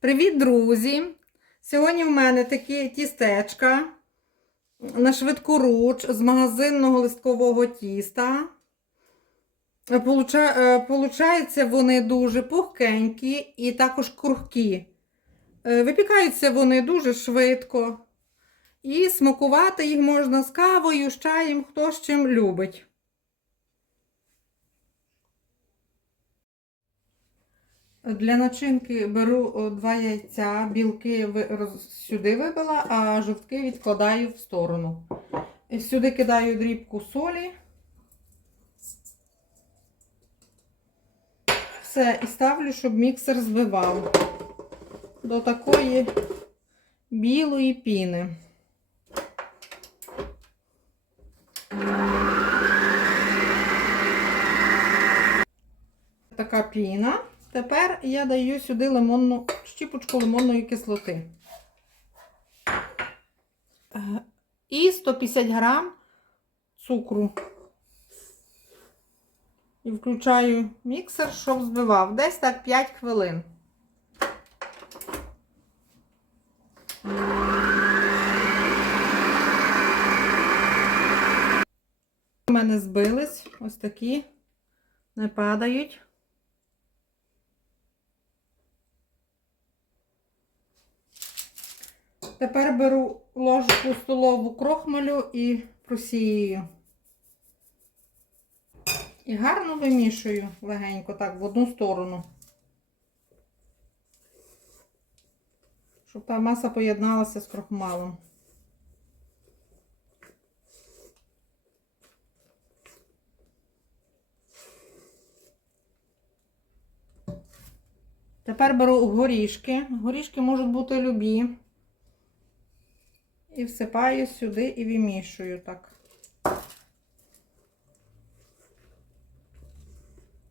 Привіт, друзі! Сьогодні в мене такі тістечка на швидку руч з магазинного листкового тіста. Е, Получаються вони дуже пухкенькі і також крухкі. Е, Випікаються вони дуже швидко. І смакувати їх можна з кавою, з чаєм, хто з чим любить. Для начинки беру два яйця, білки сюди вибила, а жовтки відкладаю в сторону. Сюди кидаю дрібку солі. Все, і ставлю, щоб міксер збивав до такої білої піни. Така піна. Тепер я даю сюди лимонну, щіпочку лимонної кислоти. Е, І 150 грам цукру. І включаю міксер, щоб збивав. Десь так 5 хвилин. У мене збились ось такі, не падають. Тепер беру ложку столову крохмалю і просіюю. І гарно вимішую легенько так в одну сторону. Щоб та маса поєдналася з крохмалом. Тепер беру горішки. Горішки можуть бути любі. І всипаю сюди і вимішую так.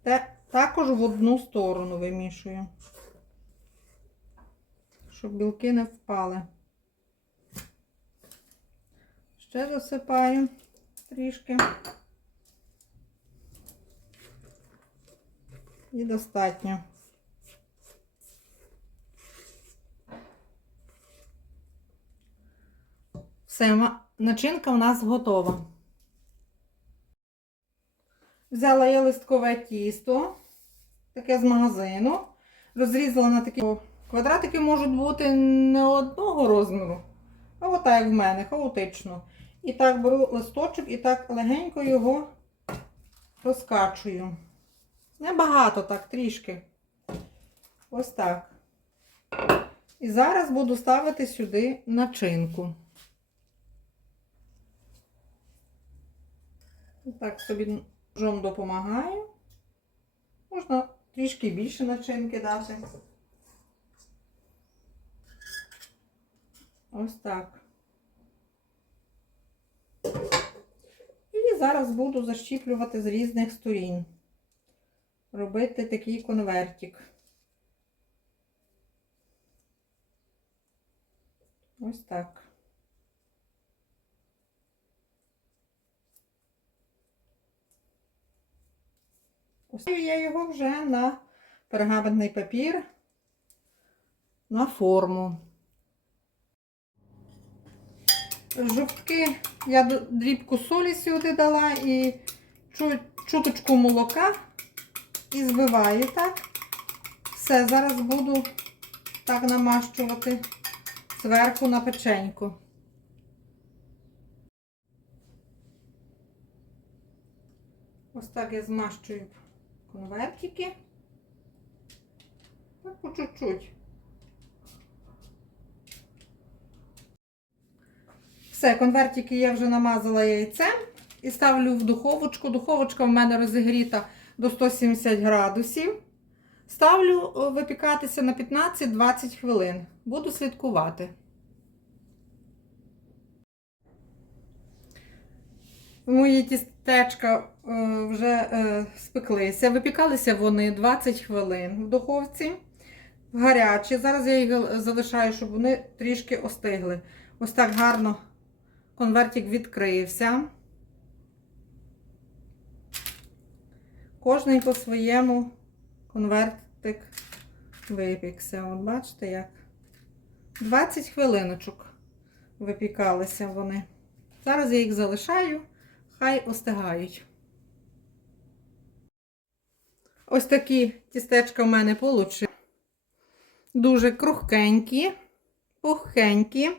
Те, також в одну сторону вимішую, щоб білки не впали. Ще засипаю трішки. І достатньо. Все, начинка у нас готова. Взяла я листкове тісто, таке з магазину. Розрізала на такі квадратики можуть бути не одного розміру, а отак в мене, хаотично. І так беру листочок і так легенько його розкачую. Небагато так, трішки. Ось так. І зараз буду ставити сюди начинку. Так собі ножом допомагаю. Можна трішки більше начинки дати. Ось так. І зараз буду защіплювати з різних сторін. Робити такий конвертик. Ось так. Поставлю я його вже на пергаментний папір на форму. Жовтки я дрібку солі сюди дала і чуточку молока і збиваю так. Все, зараз буду так намащувати зверху на печеньку. Ось так я змащую конвертики. Так по чуть-чуть. Все, конвертики я вже намазала яйцем і ставлю в духовочку. Духовочка в мене розігріта до 170 градусів. Ставлю випікатися на 15-20 хвилин. Буду слідкувати. Мої тістечка е, вже е, спеклися. Випікалися вони 20 хвилин в духовці. Гарячі. Зараз я їх залишаю, щоб вони трішки остигли. Ось так гарно конвертик відкрився. Кожний по своєму конвертик випікся. От бачите як? 20 хвилиночок випікалися вони. Зараз я їх залишаю, хай остигають. Ось такі тістечка в мене получили. Дуже крухкенькі, пухенькі.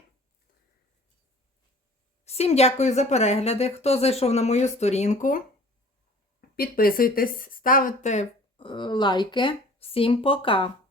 Всім дякую за перегляди. Хто зайшов на мою сторінку, підписуйтесь, ставте е, лайки. Всім пока!